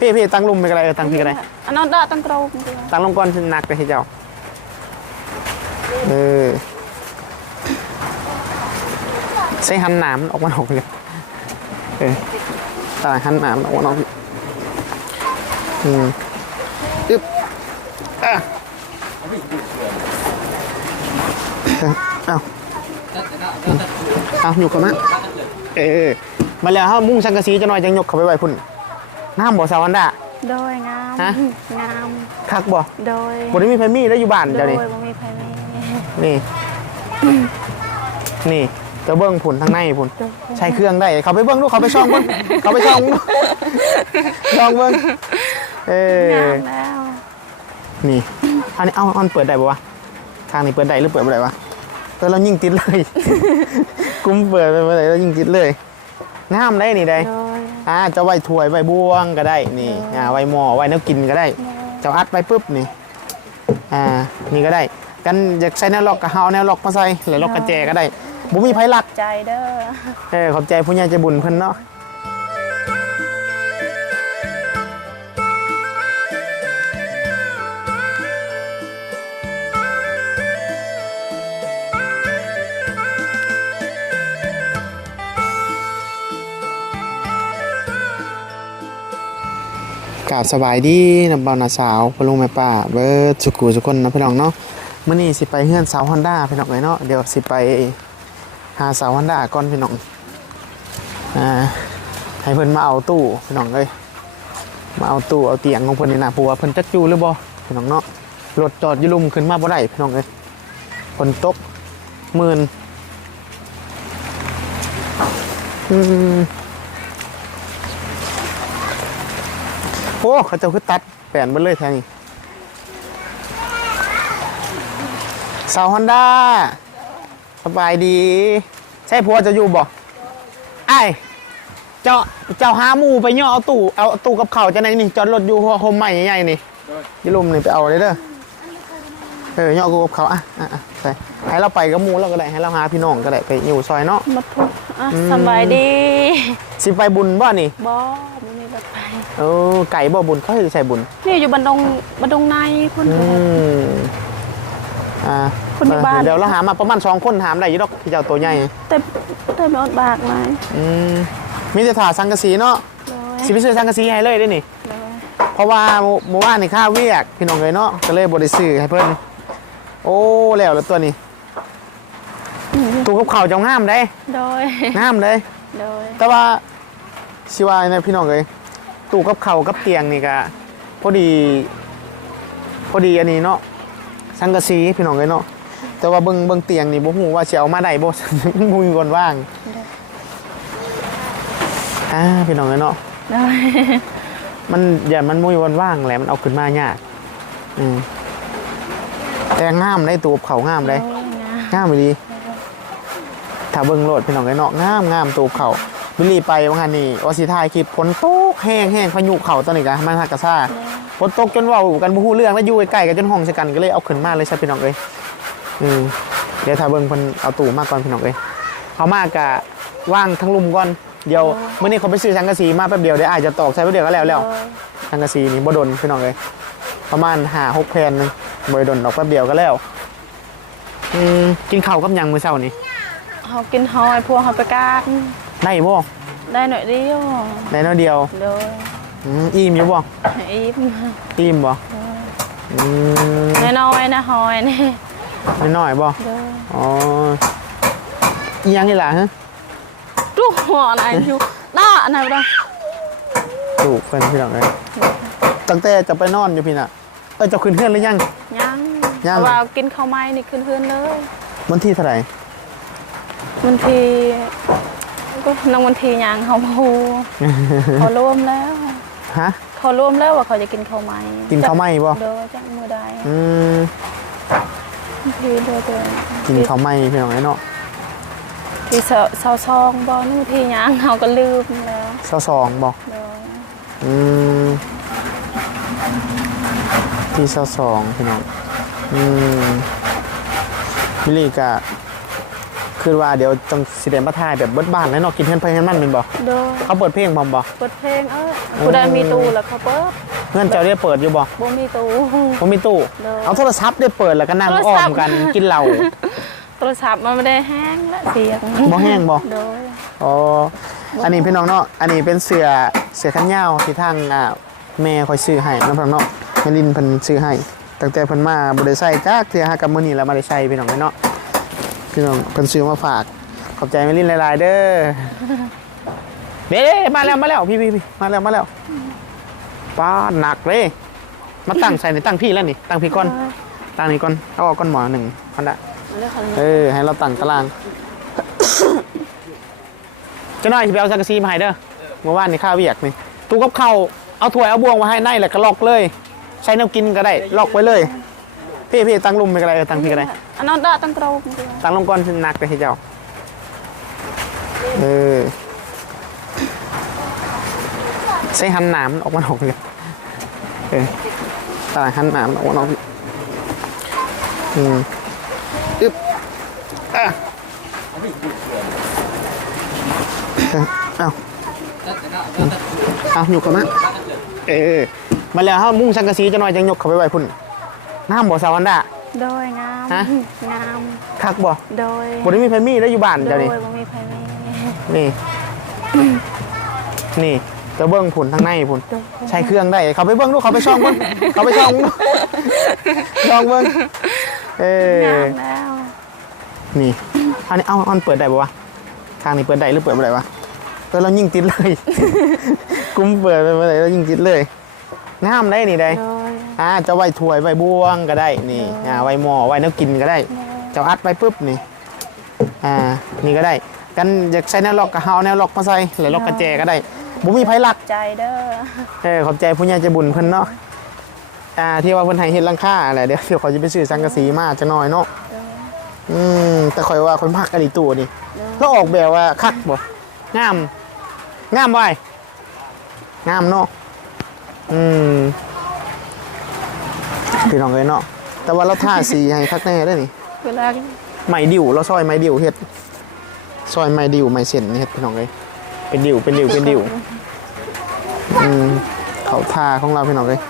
พี่พี่ตั้งลุมไปก็ได้เออตั้งพี่ก็ได้อันนั้นได้ตั้งกรองเดียวตั้งลงก่อนสิหนักเลยให้เจ้าเออใช้หันหนามออกมาออกเลยเออตาหันหนามออกมาออกอืมอึ๊บอะเอาเอาอยู่กับมะเออมาแล้วเฮามุ่งสังกะสีจะหน่อยจังยกเข้าไปไว้พุ่น น้ำบ่สาวันดา โดยงามฮะ งามคักบ่โดยบ่ได้มีไผมีแล้วอยู่บ้านโดเจ้ายนี่บ่มีไผมีนี่ นี่เจะเบิ้งผุนทางในผุนใช้เครื่องได้ เขาไปเบิ้งดูเขาไปช่องเบิ้งเขาไปช่องดูช่องเบิ้งเออ งามแล้วนี่ อันนี้เอาเอามันเปิดได้ปะวะทางนี้เปิดได้หรือเปิดไม่ได้วะเปิดเรายิงติดเลย กุ้มเปิดไปเมื่อไหร่เรายิงติดเลยงามได้นี่ได้โดย อ่าจะไว้ถ้วยไว้บ่วงก็ได้นี่อ่าไว้หม้อไว้น้ำกินก็ได้เจ้าอัดไปปุ๊บนี่อ่านี่ก็ได้ กันอยากใช้แนวล็อกก็เอาแนวล็อกมาใส่หรือล็อกกระแจก็ได้บุมีไผลักใจเด้อเออขอบใจผู้ใหญ่ใจบุญเพิ่นเนาะ กราบสบายดีนำเบานาสาวพอลุงแม่ป้าเบิร์ดสุกูสุกคนนะพี่น้องเนาะเมื้อนี้สิไปเฮือนสาวฮอนด้าพี่น้องเลยเนาะเดี๋ยวสิไปหาสาววันด้าก่อนพี่น้องอ่าให้เพิ่นมาเอาตู้พี่น้องเลยมาเอาตู้เอาเตียงของเพิ่นนี่นะเพราะว่าเพิ่นจักอยู่หรือบ่พี่น้องเนาะรถจอดอยู่ลุมขึ้นมาบ่ได้พี่น้องเลยฝนตกหมื่นอืม โอ้เขาเจ้าคือตัดแปลนเบิดเลยแท้นี่สาวฮอนด้าสบายดี ใช่ผัวจะอยู่บ่ไอ้ายเจ้าเจ้าหาหมูไปย่อเอาตู้เอาตู้กับเขาวจะไหนนี่จอดรถอยู่หัวโฮมใหม่ใหญ่ๆนี่อยี่ลุมนี่ไปเอาเลยเด้อเออย่อกูกับเขาวอะอะอะไปให้เราไปกับหมูเราก็ได้ให้เราหาพี่น้องก็ได้ไปอยู่ซอยเนาะมาทุกอะสบายดี สิไปบุญบ่นี่บ่ บ่มีรถไปเออไก่บ่บุญเขาให้ใส่บุญนี่อยู่บันดงบันดงในพุ่นอืมอ่าคนที่บ้านเดี๋ยวเราหามาประมาณสองคนถามได้อยี่ดอกพี่เจ้าตัวใหญ่แต่แต่ไม่อดบากไหมอืมมีแต่ถาสังกะสีเนาะโดยสิไปซื้อสังกะสีให้เลยได้นี่โดยเพราะว่าเมื่อเมื่อวานนี่ข้าวเวียกพี่น้องเลยเนาะก็เลยบริสื่อให้เพิ่นโอ้แล้วแล้วตัวนี้ตู้กับข้าวเจะงามได้โดยงามเลยโดยแต่ว่าสิว่าเนี่ยพี่น้องเลย ตู้กับข้าวกับเตียงนี่ก็พอดี พอดีอันนี้เนาะสังกะสีพี่น้องเลยเนาะแต่ว่าเบิ่งเบิ่งเตียงนี่บ่ฮู้ว่าสิเอามาได้บ่ บ่มีคนว่างอ่าพี่น้องเลยเนาะโดยมันอย่ามันมุ้ยวันว่างแหละมันเอาขึ้นมายากอืมแต่งามได้ตัวเขางามเลยโดยนะ งามไปดีถ้าเบิ่งโลดพี่น้องไอ้เนาะงามงามตัวเขา บิลลี่ไปวันนี้วาสิทายคลิปฝนตกแห้งแห้งพายุเข่าตอนนี้กันมันฮักกะซ่าฝนตกจนเว่ากันบ่ฮู้เรื่องแล้วอยู่ใกล้ๆกันจนห้องใส่กันก็เลยเอาขึ้นมาเลยใช่พี่น้องเอ้ยอืมเดี๋ยวถ้าเบิ่งเพิ่นเอาตู้มาก่อนพี่น้องเอ้ยเอามากกะว่างทั้งลุมก่อนเดี๋ยวมื้อนี้เขาไปซื้อสังกะสีมาแป๊บเดียวเดี๋ยวอาจจะตอกใส่แป๊บเดียวก็แล้วแล้วโดยสังกะสีนี่บ่ดนพี่น้องเลยประมาณหาหกแผ่นหนึงบ่ได้ดนดอกแป๊บเดียวก็แล้วอืมกินข้าวกับหยังมื้อเช้านี่เขากินหอยพวกเขาไปกาด ได้บ่ได้หน่อยเดียวได้น้อยเดียวโดยอืมอิ่มอยู่บ่อีฟอิ่มบ่อืมน้อยๆนะหอยนี่น้อยๆบ่โดยอ๋ออีหยังนี่ล่ะฮะลูกหัวอะไรอยู่ด้าอันไหนบ้างลูกเพิ่นพี่น้องเลยตั้งแต่จะไปนอนอยู่พี่น่ะเอ้ยเจะขึ้นเฮือนหรือยัง ยังยังเอาว่ากินข้าวไม้นี่ขึ้นเพื่อนเลย วันที่เท่าไหร่วันที ก็น้องวันทียังเขาพูเขาร่วมแล้วฮะเขาร่วมแล้วว่าเขาจะกินข้าวไม้กินข้าวไหม้บ่เด้อจังมือใดอืมวันทีเด้อเด้อกินข้าวไหม้พี่น้องเลยเนาะทีเสาเสาซองบ่นู่นทียังเขาก็ลืมแล้วเช้าสองบ่เด้ออืมที่เศร้าสองพี่น้องอืมวิลลี่กะ คือว่าเดี๋ยวจังสิเดนมาถ่ายแบบเบิดบ้านแล้วเนาะกินเฮือนไปเฮือนมันแม่นบ่โดยเขาเปิดเพลงพร้อมบ่เปิดเพลงเออผู้ใดมีตู้แล้วเขาเปิดเฮือนเจ้าได้เปิดอยู่บ่บ่มีตู้ บ่มีตู้เด้อเอาโทรศัพท์ได้เปิดแล้วก็นั่งโทรอ้อศัพมท์กันกินเหล้าโทรศัพท์มันไม่ได้แห้งและเสียงบ่แห้งบ่ โดย อ๋อ อันนี้พี่น้องเนาะ อันนี้เป็นเสือเสือขันยาวที่ทางอ่าแม่คอยซื้อให้น้องพี่น้องเนาะแม่ลินเพิ่นซื้อให้ ตั้งแต่เพิ่นมาบ่ได้ใส่จักเทื่อหากับมื้อนี้แล้วมาได้ใส่พี่น้องเนาะ พี่น้องเพิ่นซื้อมาฝาก ขอบใจแม่ลินหลายๆเด้อเด้มาแล้วมาแล้วพี่พี่พี่มาแล้วมาแล้วป้าหนักเลย มาตั้งใส่ในตั้งพี่แล้วนี่ ตั้งพี่ก่อนตั้งนี่ก่อนเอาออกก่อนหมอหนึ่งพันละเรื่องของเออ ให้เราตั้งตารางเจ้าหน่อยสิไปเอาสังกะสีมาให้เด้อเมื่อวานนี่ข้าวเวียกนี่ตู้กับข้าวเอาถ้วยเอาบวงมาให้ในแล้วก็ล็อกเลย ใช้น้ำกินก็ได้ล็อกไว้เลยพี่พี่ตั้งลุมไปก็ได้เออตั้งพี่ก็ได้ อันนั้นได้ตั้งตรงตั้งลงก่อนหนักเลยให้เจ้าเออใช้หันหนามออกมาหนอกเลยเออตาหันหนามออกมาหนอกอืมอึ๊บอะเอาเอาหยุกกันมาเออมาแล้วเฮามุ่งสังกะสีจะหน่อยจังหยกเข้าไปไว้พุ่นน้ำบ่อสาวันดา โดยงามฮะ งามคักบ่โดยบ่ได้มีไผมีได้อยู่บ้านโดเจ้ายนี่บ่มีไผมีนี่ นี่จะเบิ้งผุนทางในผุนโดยใช้เครื่องได้ เขาไปเบิ้งดูเขาไปช่องเบิ้งเขาไปช่องดูช่องเบิ้งเอองามแล้วนี่ อันนี้เอาเอามันเปิดได้ปะวะทางนี้เปิดได้หรือเปิดไม่ได้วะเออเรายิงติดเลย กุ้มเปิดไปเมื่อไหร่เรายิงติดเลยงามได้นี่ได้โดย อ่าจะไว้ถ้วยไว้บวงก็ได้นี่อ่าไว้หม้อไว้น้ำกินก็ได้เจ้าอัดไว้ปุ๊บนี่อ่านี่ก็ได้ กันอยากใช้แนวล็อกก็เฮาแนวล็อกมาใส่หรือล็อกกระแจก็ได้บุมีไผลักใจเด้อเออขอบใจผู้ใหญ่ใจบุญเพิ่นเนาะอ่าที่ว่าเพิ่นให้เฮ็ดหลังคาอะไรเดี๋ยวเดี๋ยวเขาจะไปซื้อสังกะสีมาจักหน่อยเนาะอืมแต่ข่อยว่าคนพักกะหรี่ตัวนี่แล้วออกแบบว่าคักบ่งามงามบ่ไอ้งามเนาะอืม พี่น้องเอ้ยเนาะแต่ว่าเราทาสีให้คักแน่เด้อนี่เวลาไม้ดิวเราซอยไม้ดิวเฮ็ดซอยไม้ดิวไม้เส้นนี่เฮ็ดพี่น้องเอ้ยเป็นดิวเป็นดิวเป็นดิวอืมเขาท่าของเราพี่น้องเอ้ย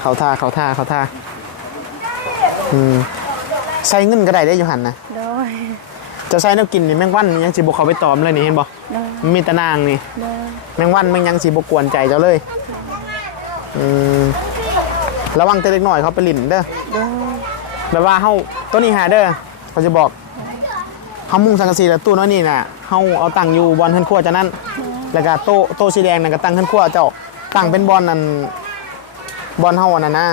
เขาท่าเขาท่าเขาท่าอืมใส่เงินก็ได้ได้อยู่หันนะโดยจะใส่แนวกินนี่แมงวันยังสิบ่เข้าไปตอมเลยนี่เห็นบ่โดยมันมีแตะนางนี่ โดยแมงวันแมงยังสิบ่กวนใจเจ้าเลย อืม ระวังแต่เล็กน้อยเขาไปลิ่นเด้อโดยแบบว่าเฮาตัวนี้หาเด้อเขาจะบอกเฮามุ่งสังกะสีแล้วตู้น้อยนี่น่ะเฮาเอาตั้งอยู่บอลขึ้นครัวจะนั้น แล้วก็โต๊ะโต๊ะสีแดงนั่นก็ตั้งขึ้นครัวเจ้าตั้งเป็นบอลนั่นบอลเฮาอันนั้นนะ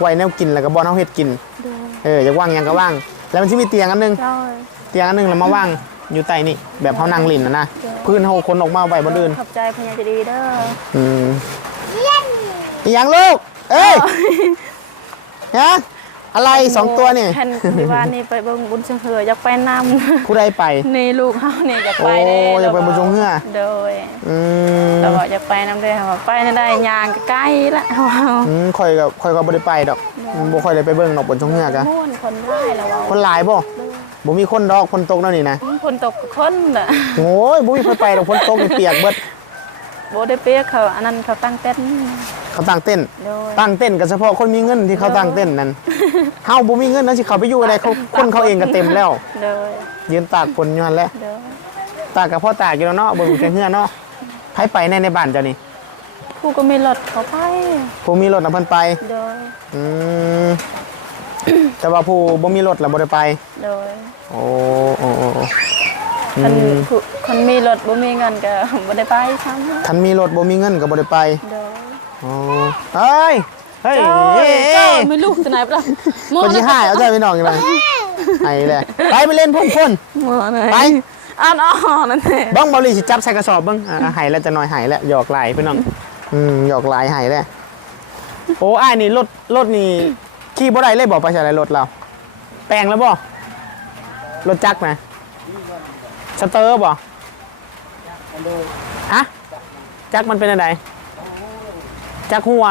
ไว้แนวกินแล้วก็บอลเฮาเฮ็ดกินโดยเอออยากว่างหยังก็ว่าง แล้วมันสิมีเตียงอันหนึงโดยเตียงอันหนึงแล้วมาว่างอยู่ใต้นี่แบบเฮานั่งเลินน่ะนะพื้นเฮาคนออกมาไว้บนอื่นขอบใจพญาจะดีเด้ออืมอีหยังลูก เอ้ยฮะอะไรสองตัวนี่แผ่นที่บ้านนี่ไปเบิ่งบุญเชิงเหืออยากไปนำผู้ใดไปนี่ลูกเฮานี่อยากโอ้ไปเด้อยากไปบุญชงเหือโดยอืมเราบอกอยากไปนำเด้อว่าไปได้ยางก็ใกล้ละเฮาอืมข่อยกับข่อยก็บ่ได้ไปดอกบ่ค่อยได้ไปเบิ่งดอกบนชงเหือกะม่วนคนได้แล้วว่าคนหลายบ่บ่มีคนดอกคนตกแล้วนี่นะคนตกคนน่ะโอ้ยบ่มีไผไปดอกคนตกนี่เปียกเบิดบ่ได้เปียกเขาอันนั้นเขาตั้งเต้นท์ เขาตั้งเต้นท์โดย ตั้งเต้นท์ก็เฉพาะคนมีเงินที่เขาตั้งเต้นท์นั่นเฮาบ่มีเงินนั่นสิเขาไปอยู่อะไรเขาคนเขาเองก็เต็มแล้ว โดย ยืนตากฝนอยู่นั่นแหละ โดย ตากกับพ่อตากอยู่แล้วเนาะเบิ่งแต่เหือเนาะไผไปแน่ในบ้านเจ้านี่ผู้ก็มีรถเขาไป ผู้มีรถน่ะเพิ่นไป โดย อืม แต่ว่าผู้บ่มีรถล่ะบ่ได้ไป โดยโอ้โอ้โอ้โอ้อืคนมผู้คนมีรถบ่มีเงินก็ บ่ได้ไปซ้ำคันมีรถบ่มีเงินก็บ่ได้ไป โดยโอ้ เฮ้ย เฮ้ยเจ้าเอ้ยเจ้าเอ้ยไม่ลูกจะไหนปะล่ะหมคนที่ห้าเอาใจไปน้องกันไปไอ้แหละไปไปเล่นพุ่งพ่นหมอไหนไปอ่านอ๋อนั่นแหละบ้องบอลลีสิจับใส่กระสอบเบ้างอ่าหายแล้วจะน้อยหายแล้วหยอกไหลายไปน้องอืมหยอกไหลายหายแล้วโอ้อ้ายนี่รถรถนี่ขี่บ่ได้เลยบอกไปใช่ไรรถเรา แปลงแล้วบ่รถจักรนะสเตอร์บ่ฮะจักรมันเป็นอะไร จักรหัว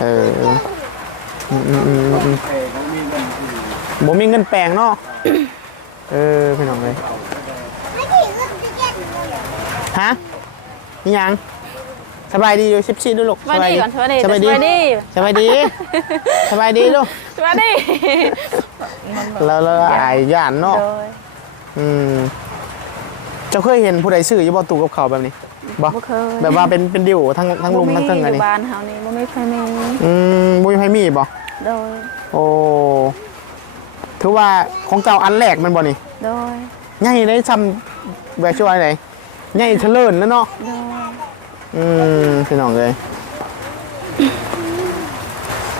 เอออืมอืมอืมอืมบ่มีเงินแปลงเนาะเเออพี่น้องเลยฮะนี่ยัง สบายดีอยู่ชิบชีดูลูกสวัสดีก่อนสวัสดีสบายดีสวัสดีสบายดีสบายดีลูกสวัสดีแล้วแล้วอายย่านเนาะโดยอืมเจ้าเคยเห็นผู้ใดซื้ออยู่บ่ตู้กับเขาวแบบนี้ บ่บ่เคยแบบว่าเป็นเป็นดิวทั้งทั้งลุมทั้งเทิงอันบ่มีนี้อยู่บ้านเฮานี่บ่มีใครมีอืมบุญไพมีบ่โดย โอ้ถือว่าของเจ้าอันแรกแมันบ่นี่โดย ใหญ่ได้ซ้ำแบบช่วยไหนใหญ่เทะเลินแล้วเนาะ โดย อืมพี่น้องเลย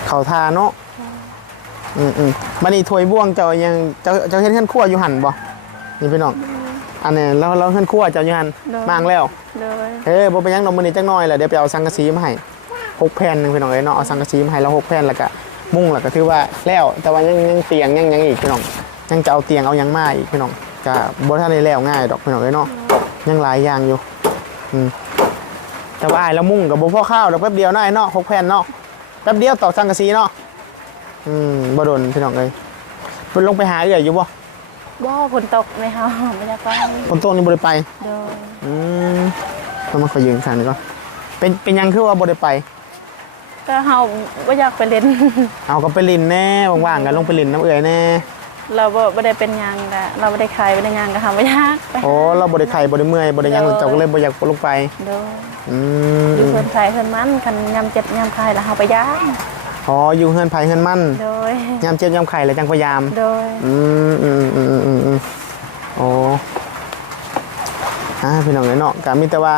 เขาทาเนาะอืมอืมบัดนี้ถ้วยบ่วงเจ้ายังเจ้าเจ้าเฮ็ดเฮือนครัวอยู่หั่นบ่นี่พี่น้องอันนี้เราเราเฮือนครัวเจ้าอยู่หั่นมางแล้ว โดยเอ้ยบ่เป็นหยังดอกมื้อนี้จักหน่อยแหละเดี๋ยวไปเอาสังกะสีมาให้หกแผ่นหนึงพี่น้องเอ้ยเนาะเอาสังกะสีมาให้แล้วหกแผ่นแล้วก็มุ้งแล้วก็ถือว่าแล้วแต่ว่ายังยังเตียงยังยังอีกพี่น้องยังจะเอาเตียงเอาหยังมาอีกพี่น้องก็บ่ทันได้แล้วง่ายดอกพี่น้องเอ้ยเนาะยังหลายอย่างอยู่อืมแต่ว่าอ้ายแล้วมุ้งก็บ่พอข้าวดอกแป๊บเดียวเนาะไอ้เนาะหกแผ่นเนาะแป๊บเดียวต่อสังกะสีเนาะอืมบ่โดนพี่น้องเอ้ยเพิ่นลงไปหาเอื้อยอยู่บ่ บ่ฝนตกในเฮาบ่อยากไปคนโตนี่บ่ได้ไป โดยอืมต้องมาขอยืมทางนี้ก่อนเป็นเป็นหยังคือว่าบ่ได้ไป ก็เฮาบ่อยากไปเล่น เอาก็ไปลินแน่ว่างๆกันลงไปลินน้ำเอื่อยแน่ เราบ่บ่ได้เป็นหยังกะเราบ่ได้ขายบ่ได้หยังกะเฮาบ่อยากไปโอ้เราบริไข่บริเมื่อยบริยังเจ้าก็เลยบริอยากลงไป โดยอืมอยู่เพิ่นขายเพิ่นมันคันยำเจ็บยำคายแล้วเฮาไปย่าง อ๋ออยู่เฮือนไผ่เฮือนมั่นโดย ยามเจ็บยามไข่เลยจังพยายาม โดย อืมอืมอืมอืมอืมอืมโอ้อ่าพี่น้องเอ้ยเนาะกามีแต่ว่า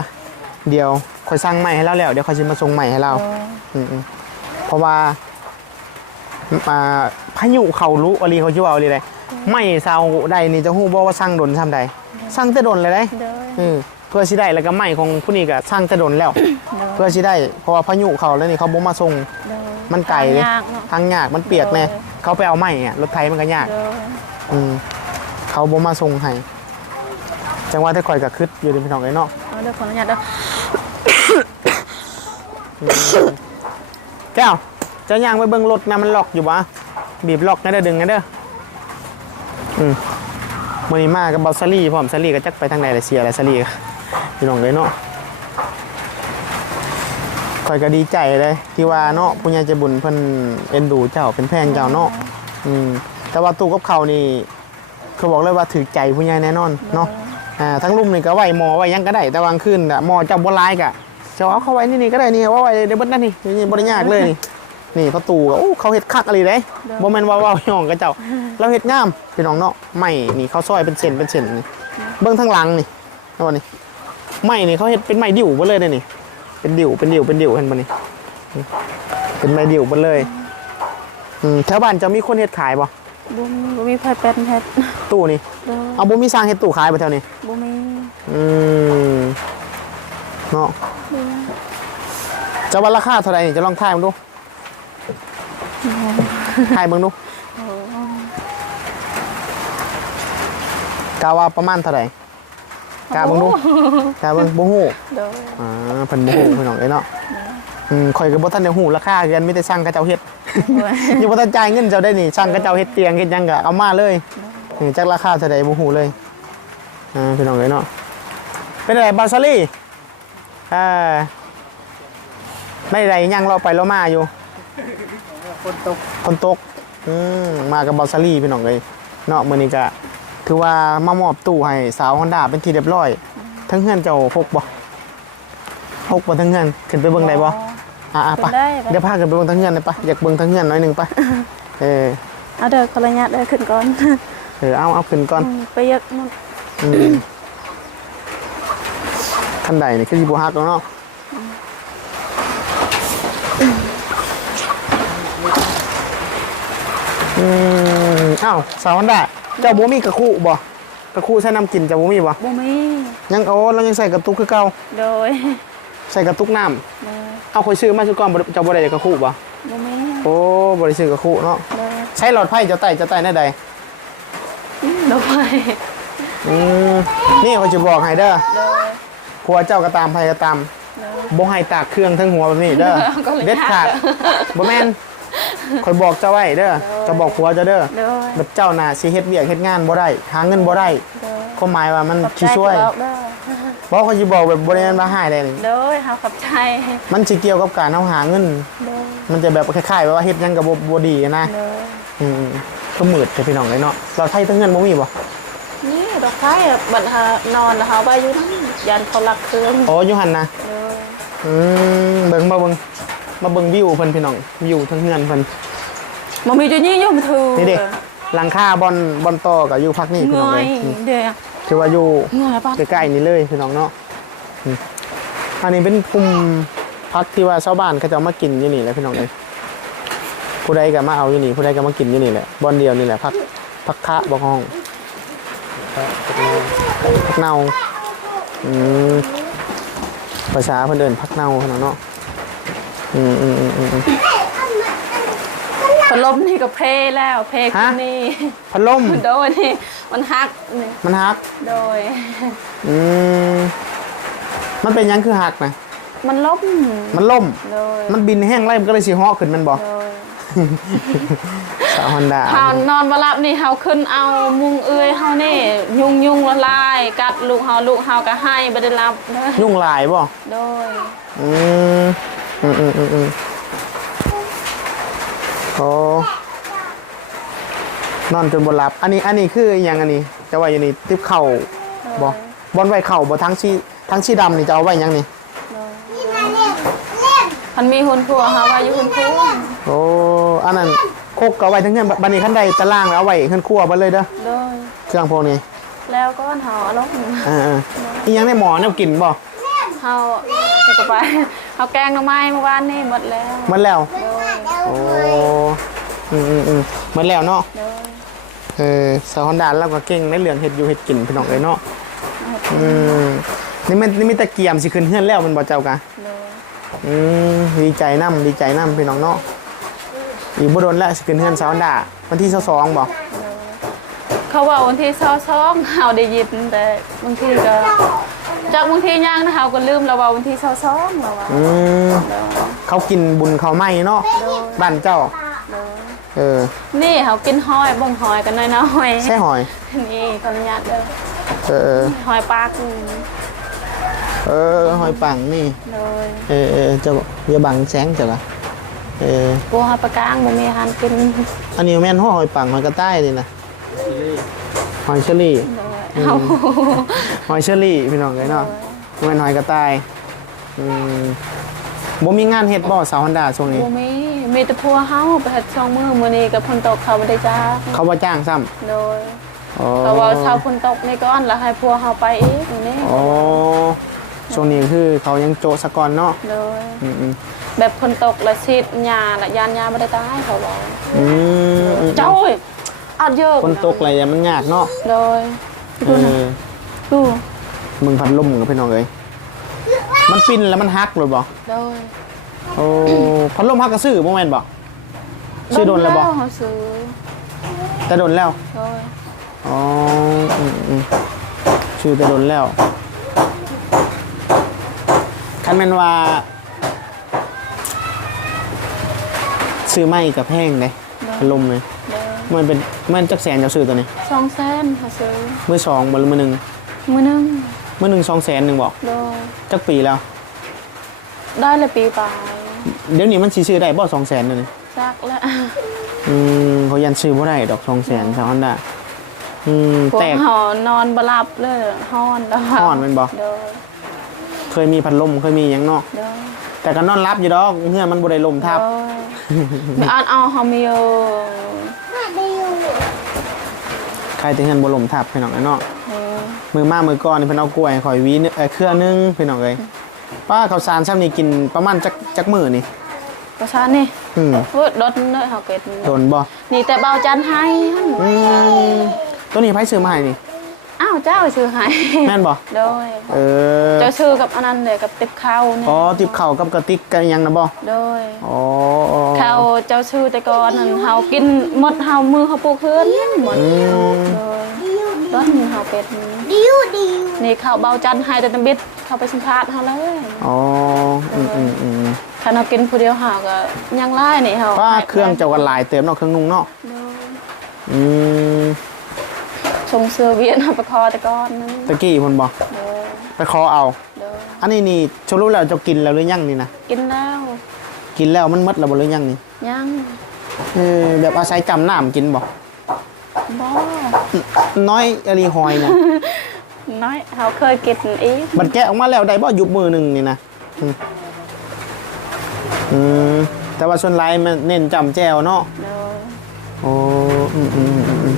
เดี๋ยวคอยสร้างใหม่ให้เราแล้วเดี๋ยวคอยจะมาส่งใหม่ให้เรา โดย อืมอืมเพราะว่าอ่าพายุเขารู้อลีเขาชื่อว่าอลีเลยไม่เศร้าใดนี่จะฮู้บ่ว่าสร้างดนซ้ำใดสร้างแต่ดนเลยได้ โดยอืมเพื่อสิได้แล้วก็ไหม้ของผู้นี้ก็สร้างแต่ดนแล้วโดยเพื่อสิได้เพราะว่าพายุเขาแล้วนี่เขาบ่มาส่งโดย มันไกลเลยยากเนาะทางยากมันเปียกแน่โดยเขาไปเอาไม้อะรถไถมันก็ยากโดยอืมเขาบ่มาส่งให้จังว่าได้ข่อยก็คึดอยู่ในพี่น้องไอ้เนาะเอาเด้อขออนุญาตเด้อแก้วเจะย่างไปเบิ่งรถนะมันล็อกอยู่บ่บีบล็อกนะเด้อดึงนะเด้ออืมมื้อนี้มากับเบาซารี่พร้อมซารี่ก็จักไปทางไหนละเสียละซารี่ก็พี่น้องเอ้ยเนาะ ข่อยก็ดีใจเลยที่ว่าเนาะผู้ใหญ่ใจบุญเพิ่นเอ็นดูเจ้าเป็นแพงเจ้าเนาะอืมแต่ว่าตู้กับเขาวนี่เขาบอกเลยว่าถือใจผู้ใหญ่แน่นอนเนาะอ่าทั้งลุ่มนี่ก็ไหวหมอไหวหยังก็ได้แต่วางขึ้นอะหมอเจ้าบ่ร้ายกะเจ้าเอาเข้าไว้นี่นี่ก็ได้นี่ว่าไว้เดี๋ยวเบิดนั่นนี่นี่บ่ได้ยากเลยนี่นี่ประตูก็โอ้เขาเฮ็ดคักอะไรเด้บ่แม่นว่าเว้าหย่องกับเจ้าเราเฮ็ดงามพี่น้องเนาะไม้นี่เขาซอยเป็นเส้นเป็นเส้นนี่เบิ่งทางหลังนี่เอาบ่นี่ไม้นี่เขาเฮ็ดเป็นไม้ดิ่วเบ่เลยเด้อนี่ เป็นดิ่วเป็นดิ่วเป็นดิ่วเห็นบ่นี่เป็นไม้ดิ่วเบ่เลยอืมแถวบ้านจะมีคนเฮ็ดขายบ่บ่มีบ่มีไผเป็นเฮ็ดตู้นี่โดยเอาบ่มีสร้างเฮ็ดตู้ขายบ่แถวนี้บ่มีอืมเนาะจะว่าราคาเท่าไหร่นี่จะลองทายมึงดูทายมึงดูโอ้กาว่าประมาณเท่าไหร่ กาเบิ่งดูกาเบิ่งบ่ฮู้โดยอ่าเพิ่นบ่ฮู้พี่น้องเอ้ยเนาะอืมข่อยก็บ่ทันได้ฮู้ราคากันมีแต่สั่งกระเจ้าเฮ็ดโดยยังบ่ทันจ่ายเงินเจ้าได้นี่สั่งกระเจ้าเฮ็ดเตียงเฮ็ดหยังก็เอามาเลยนี่จักราคาเท่าใดบ่ฮู้เลยอ่าพี่น้องเอ้ยเนาะเป็นไดบาซารี่อ่าไม่ได้ยังเราไปเรามาอยู่คนตกคนตกอืมมากับบาซารี่พี่น้องเอ้ยเนาะมื้อนี้ก็ ถือว่ามามอบตู้ให้สาว Honda เป็นที่เรียบร้อย ทั้งเฮือนเจ้าพกบ่พกบ่ทั้งเฮือนขึ้นไปเบิ่งได้บ่อ่าไปขึ้นได้ไป เดี๋ยวพากันไปเบิ่งทั้งเงื่อนเลยปะอยากเบิ่งทั้งเงื่อนหน้อยหนึ่งปะเออเอาเด้อขออนุญาตเด้อขึ้นก่อนเออเอาเอาขึ้นก่อน อืมไปยกนู่นอืมคันใดนี่คือสิบ่ฮักแล้วเนาะอืมอ้าวสาวฮันดา เจ้าบ่มีกระคู่บ่กระคู่ใช้น้ำกินเจ้าบ่มีบ่บ่มียังโอ้เรายังใส่กระตุกคือเก่าโดยใส่กระตุกน้โดยำเอาค่อยซื้อมาซุก่อนบ่ได้เจ้าบ่ได้กระคู่บ่บ่มีโอ้บ่ได้ซื้อกระคู่เนาะโดยใช้หลอดไฟเจ้าไต่เจ้าไต่ได้ใดโดยอืมนี่เขาจะบอกให้เด้อโดยผัวเจ้าก็ตามไผก็ตามโดย บ่ให้ตากเครื่องทั้งหัวแบบนี้เด้อก็เลยเด็ดขาดยากบ่แม่นคอยบอกเจ้าไว้เด้อจะบอกผัวเจ้าเด้อโดยแบบเจ้าน่ะสิเฮ็ดเวียกเฮ็ดงานบ่ได้หาเงินบ่ได้โดยความหมายว่ามันขอบใจสิช่วยที่บอกเด้อบอกเขาสิบอกแบบบ่ได้แม่นว่าหายได้นี่โดยเฮาขอบใจมันสิเกี่ยวกับการเอาหาเงิน โดยมันจะแบบคล้ายๆว่าเฮ็ดหยังก็บ่บ่ดีนะโดยอืมก็มืดแต่พี่น้องเลยเนาะเราไทยทั้งเงินบ่มีบ่นี่ดอกไม้อะบัดหานอนแล้วเฮาไปอยู่นั่นยันเขารักเครื่องอ๋ออยู่หั่นนะโดยอืมเบิ่งมาเบิ่งมาเบิ่งวิวเพิ่นพี่น้องวิวทั้งเงินเพิ่น บ่มีจุนี่อยู่มาถือนี่เด้หลังคาบอนบอนต่อก็อยู่พักนี่พี่เงน้องเลยยอืมเด้อคือว่าอยู่เงยปะใกล้ๆนี่เลยพี่น้องเนาะอืมอันนี้เป็นกลุ่มพักที่ว่าชาวบ้านเขาจะเอามากินอยู่นี่แหละพี่น้องเลยผู้ใดก็มาเอาอยู่นี่ผู้ใดก็มากินอยู่นี่แหละบอนเดียวนี่แหละพักพักคะบอกห้องพักเนาอืมภาษาเพิ่นเดินพักเนาพี่น้องเนาะอืมอืมอืมอืมอืม พัดลมนี่ก็เพลแล้วเพลฮะนี่พัดลมโดยนี่มันหักนี่มันหักโดยอืมมันเป็นหยังคือหักนะมันล้มมันล่มโดยมันบินแห้งไล่มันก็เลยสีห่อขึ้นแมันบอกโดยสาวฮอนด้าเฮานอนบ่หลับนี่เฮาขึ้นเอามุงเอื้อยเฮานี่ ยุงยุงละลายกัดลูกเฮาลูกเฮาก็ให้บ่ได้รับเด้อยุ่งหลายบ่โดยอืมอืมอืมอืมอืม โอ้นอนจนบนหลับ อันนี้อันนี้คืออหย่างอันนี้ จะไว้อย่างนี้ติบเข่าบ่บอลไว้เข่าบ่ทั้งชีทั้งชีดำนี่จะเอาไว้หยังนี่มันมีหุ่นพัวเฮาว่าอยู่หุ่นพัวโอ้อันนั้นโคกก็เอาไว้ทั้งเงินบันนี้ขั้นใดตารางแล้วเอาไว้ขึ้นครัวไปเลยเด้อโดยเครื่องพวกนี้ แล้วก็เฮาเอาลงเออเอออีหยังในหมอเนี่ยกินบ่เฮาไปก็ไปเฮาแกงหน่อไม้เมื่อวานนี่หมดแล้วหมันแล้วโดยโอ้ อืมอืมอืมหมันแล้วเนาะโดยเออสาวฮอนดาเราก็เก่งในเรื่องเห็ดอยู่เห็ดกินพี่น้องเลยเนาะอืมนี่มันนี่มีตะเกียมสิขึ้นเฮือนแล้วมันบ่เจ้ากะ โดยอืมดีใจน้ำดีใจน้ำพี่น้องเนาะอีกบ่โดนแล้วสิขึ้นเฮือนสาวฮอนดาวันที่22บ่เขาว่าวันที่22เฮาได้ยินแต่บางทีก็จากบางทีย่างนะเฮาก็ลืมแล้วว่าวันที่22แล้วว่าอืมเขากินบุญเขาไหม้เนาะบ้านเจ้าโดย เออ นี่เขากินหอยเบ่งหอยกันน้อยๆใช่หอย นี่ขออนุญาตเด้อเออเออหอยปากเออ หอยปังนี่ เลยเออเออเจะอย่าบังแสงจ้ะละเออบัวหอยปลากลางบ่มีอาหารกินอันนี้แม่นหอยปังหอยกระต่ายนี่นะหอยเชอรี่เลยเอาหอยเชอรี่พี่น้องเลยเนาะแม่นหอยกระต่ายอืมบ่มีงานเฮ็ดบ่สาวฮอนด้าช่วงนี้บ่มี มีแต่พัวเฮาไปเฮ็ดช่องมือมื้อนี้กับฝนตกเขาบ่ได้จ้าเขาว่าจ้างซ้ำโดยอ๋อเขาว่าเช้าฝนตกนี่ก่อนแล้วให้พัวเฮาไปอีกนี่อ๋อช่วงนี้คือเขายังโจะสะกอนเนาะโดย อืมอืมแบบฝนตกแล้วฉีดยาละยานยาบ่ได้ตายเขาบอกอืมอืมเจ้าเอ้ยอัดเยอะคนตกอะไรอย่างมันยากเนาะโดยเออดูมึงพัดลมกับพี่น้องเอ้ยมันปิ้นแล้วมันฮักเลยบ่โดย โอ้พัดลมฮักกระซื้อบ่แม่นบ่ซื้อโดนแล้วบ่เฮาซื้อแต่โดนแล้วโดยอ๋ออืมอืมชื่อแต่โดนแล้วคันแม่นว่าซื้อไม่กับแพงเลยพัดลมเลยโดยมันเป็นมันจักแสนจะซื้อตัวนี้สองแสนเขาซื้อมือสองบ่หรือมือหนึ่งมือหนึงมือหนึ่งสองแสนหนึ่งบอกโดยจักปีแล้ว ได้เลยปีปลายเดี๋ยวนี้มันสิซื้อได้บ่สองแสนเลยจักแล้วอืมเขายันซื้อบ่ได้ดอกสองแสนสามพันดาอืมพวกแตกหอนอนบหลับเลยฮ้อนแล้วฮ้อนแม่นบ่โดยเคยมีพัดลมเคยมีหยังเนาะโดยแต่ก็นอนรับอยู่ดอกเงื่อนมันบ่ได้ลมทับโดยมีอ่านเอาเฮามีเออใครถึงเงินบ่ลมทับพี่น้องเอ้ยเนาะเออมือมามือก่อนนี่เพิ่นเอากล้วยให้ข่อยหวีนึงเอ่อเครือนึงพี่น้องเอ้ย ป้าข้าวสารซ้ำนี่กินประมาณจักจักมื้อนี่ก็ชานี่อืมเว้ยรถเนยเฮาเกิดโดนบ่นี่แต่เบาจันให้หั่นอืมตัวนี้ไผซื้อมาให้นี่อ้าวเจ้าชื่อให้แม่นบ่โดยเออเจ้าชื่อกับอันนั้นเลยกับติ๊บข้าวนี่อ๋อติบข้าวกับกระติกกันยังนะบ่โดยอ๋ออ๋อข้าวเจ้าชื่อแต่ก่อนนั่นเฮากินหมดเฮามือเฮาปลูกเฮือนหมดอืมโดย รถเฮาเป็ดนี่ข้าวเบาจันให้แต่ตำบิดเข้าไปสัมภาษณ์เฮาเลยอ๋ออืมอืมอืมถ้าเรากินผู้เดียวเฮาก็ยังไล่นี่เฮาว่าเครื่องเจ้ากันหลายเติมเนาะเครื่องนุ่งเนาะโดยอืมชงเสื้อเวียนเอาไปคอแต่ก่อนนั้นตะกี้เพิ่นบอกโดยไปขอเอาโดยอันนี้นี่ชรู้แล้วเจ้ากินแล้วหรือยังนี่นะกินแล้วกินแล้วมันหมดแล้วบ่หรือยังนี่ยังเออแบบอาศัยจำน้ำกินบ่ บ่น้อยอรีหอยนะน้อยเฮาเคยกินอีกบัดแกะออกมาแล้วได้บ่ยุบมือหนึงนี่นะอืมอืมแต่ว่าส่วนหลายมันเน้นจำแจวเนาะโดยโอ้อืมอืมอืมอืม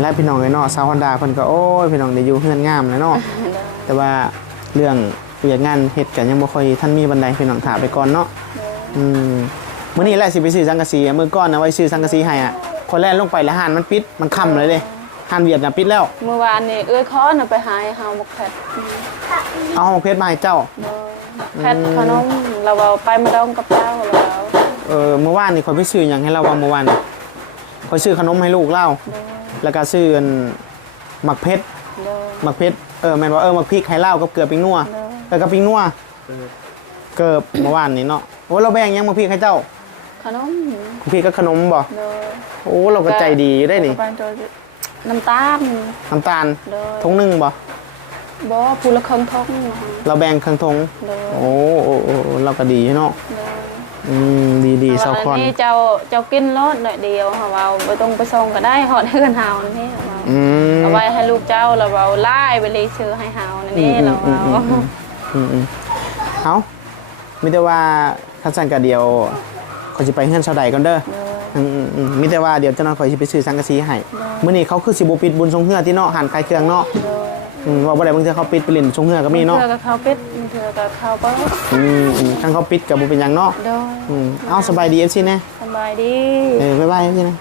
และพี่น้องไอ้เนาะซาวฮอนดาเพิ่นก็โอ้ยพี่น้องได้อยู่เฮือนงามเลยเนาะโดยแต่ว่าเรื่องเวียกงานเฮ็ดกันยังบ่ค่อยท่านมีบันไดพี่น้องถาไปก่อนเนาะอืมมื้อนี้แหละสิไปซื้อสังกะสีอะมื้อก่อนนะไว้ซื้อสังกะสีให้อะ คนแรกลงไปแล้วหานมันปิดมันค่ำเลยเด้หานเวียดน่ะปิดแล้ว เมื่อวานนี่เอื้อยคอน่ะไปหาให้เฮาหมกแพทเอาห้องเพชรมาให้เจ้าโดยแพทขนมเราเอาไปมาดองกับเจ้าเราเอาเออเมื่อวานนี่ข่อยไปซื้อหยังให้เราว่าเมื่อวานนี่ข่อยซื้อขนมให้ลูกเราโดยแล้วก็ซื้ออันหมักเพชรโดยหมักเพชรเออแม่นว่าเออหมักพริกให้เล่ากับเกลือปิ้งนัวโดยแล้วก็ปิ้งนัวเกิบเมื่อวานนี่เนาะโอ้เราแบ่งยังหมักพริกให้เจ้าขนมหมักพริกกับขนมบ่ โดย โอ้เราก็ใจดีอยู่ได้นี่ไปโดยน้ำตาลน้ำตาลโดยทงหนึงบ่บ่ผู้ละครึ่งทงนะคะเราแบ่งครึ่งทงโดยโอ้โอ้โอ้เราก็ดีเนาะโดยอืมดีดีๆเซาคอนนี่เจ้าเจ้ากินรสหน่อยเดียวเฮาเอาบ่ต้องไปส่งก็ได้ฮอดเฮือนเฮานี่เฮาเอาอืมเอาไว้ให้ลูกเจ้าเราเอาไล่ไปเลยชื่อให้เฮานั่นนี่เราเอาอืมอืมเอามิแต่ว่าคันสั่นกะเดียวขอยสิไปเฮือนชาวใดก่อนเด้อโดย อืมอืมอืมมิแต่ว่าเดี๋ยวเจ้าน้อยขอยสิไปซื้อสังกะสีให้มื้อนี้เขาคือสิบ่ปิดบุญทรงเฮือที่เนาะหันขายเครื่องเนาะโดยอืมว่าบ่ได้บางเทื่อเขาปิดไปเล่นทรงเฮือก็มีเนาะเธอกับเขาเป็ดเธอกับเขาเปิ้ลอืมอืมคันเขาปิดก็บ่เป็นหยังเนาะโดยอืมเอาสบายดี FC แน่สบายดีเออบ๊ายบาย FC นะ